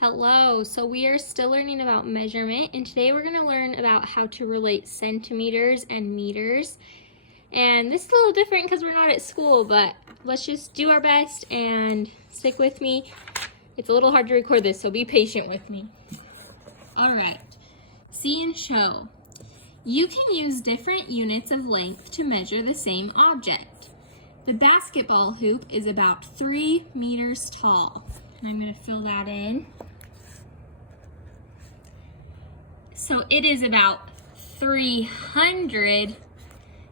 Hello, so we are still learning about measurement, and today we're going to learn about how to relate centimeters and meters. And this is a little different because we're not at school, but let's just do our best and stick with me. It's a little hard to record this, so be patient with me. All right, see and show. You can use different units of length to measure the same object. The basketball hoop is about 3 meters tall. And I'm going to fill that in. So it is about 300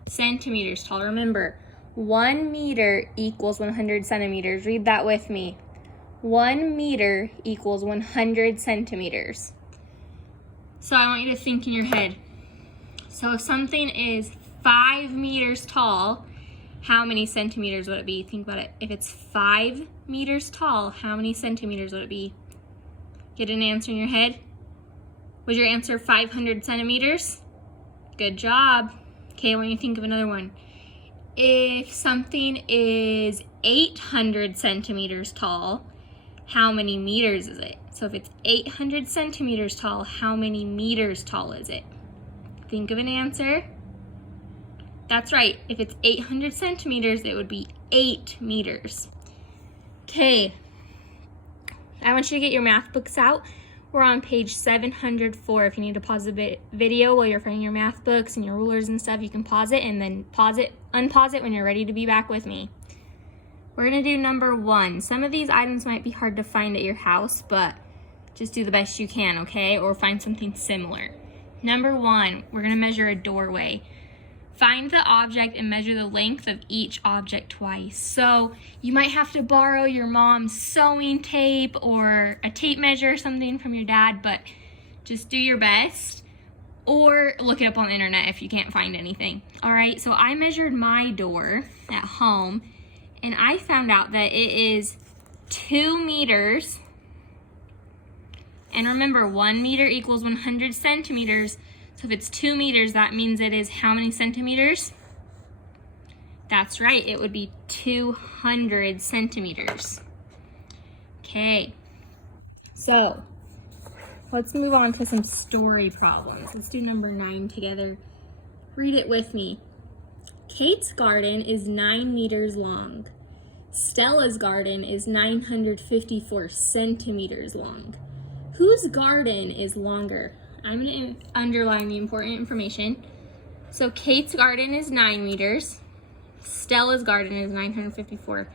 centimeters tall. Remember, 1 meter equals 100 centimeters. Read that with me. 1 meter equals 100 centimeters. So I want you to think in your head. So if something is 5 meters tall, how many centimeters would it be? Think about it. If it's 5 meters tall, how many centimeters would it be? Get an answer in your head. Was your answer 500 centimeters? Good job. Okay, I want you to think of another one. If something is 800 centimeters tall, how many meters is it? So if it's 800 centimeters tall, how many meters tall is it? Think of an answer. That's right. If it's 800 centimeters, it would be 8 meters. Okay. I want you to get your math books out. We're on page 704. If you need to pause the video while you're finding your math books and your rulers and stuff, you can pause it and then unpause it when you're ready to be back with me. We're going to do number 1. Some of these items might be hard to find at your house, but just do the best you can, okay? Or find something similar. Number 1, we're going to measure a doorway. Find the object and measure the length of each object twice. So you might have to borrow your mom's sewing tape or a tape measure or something from your dad, but just do your best or look it up on the internet if you can't find anything. All right, so I measured my door at home and I found out that it is 2 meters. And remember, 1 meter equals 100 centimeters. So if it's 2 meters, that means it is how many centimeters? That's right, it would be 200 centimeters. Okay, so let's move on to some story problems. Let's do number 9 together. Read it with me. Kate's garden is 9 meters long. Stella's garden is 954 centimeters long. Whose garden is longer? I'm going to underline the important information. So Kate's garden is 9 meters. Stella's garden is 954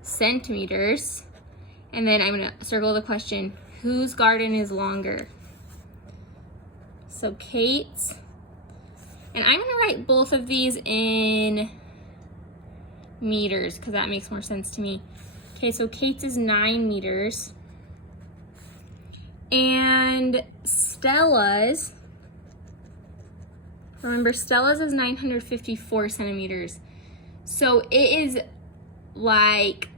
centimeters. And then I'm going to circle the question, whose garden is longer? So Kate's, and I'm going to write both of these in meters because that makes more sense to me. Okay, so Kate's is 9 meters. And Stella's, remember Stella's is 954 centimeters. So it is like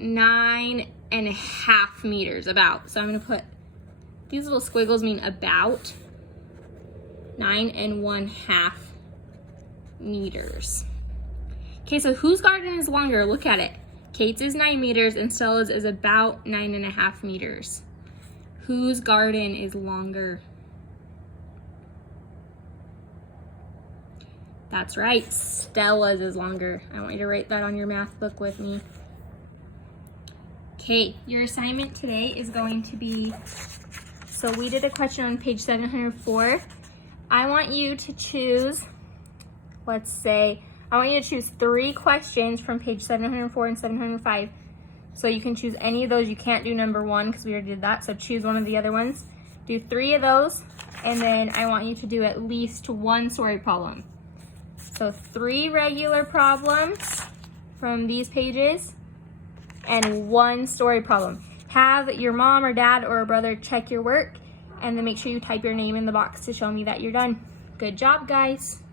9.5 meters, about. So I'm gonna put, these little squiggles mean about 9.5 meters. Okay, so whose garden is longer? Look at it. Kate's is 9 meters and Stella's is about 9.5 meters. Whose garden is longer? That's right, Stella's is longer. I want you to write that on your math book with me. Okay, your assignment today is going to be, so we did a question on page 704. I want you to choose, let's say, I want you to choose 3 questions from page 704 and 705. So you can choose any of those. You can't do number 1 because we already did that. So choose one of the other ones. Do 3 of those. And then I want you to do at least 1 story problem. So 3 regular problems from these pages and 1 story problem. Have your mom or dad or a brother check your work and then make sure you type your name in the box to show me that you're done. Good job, guys.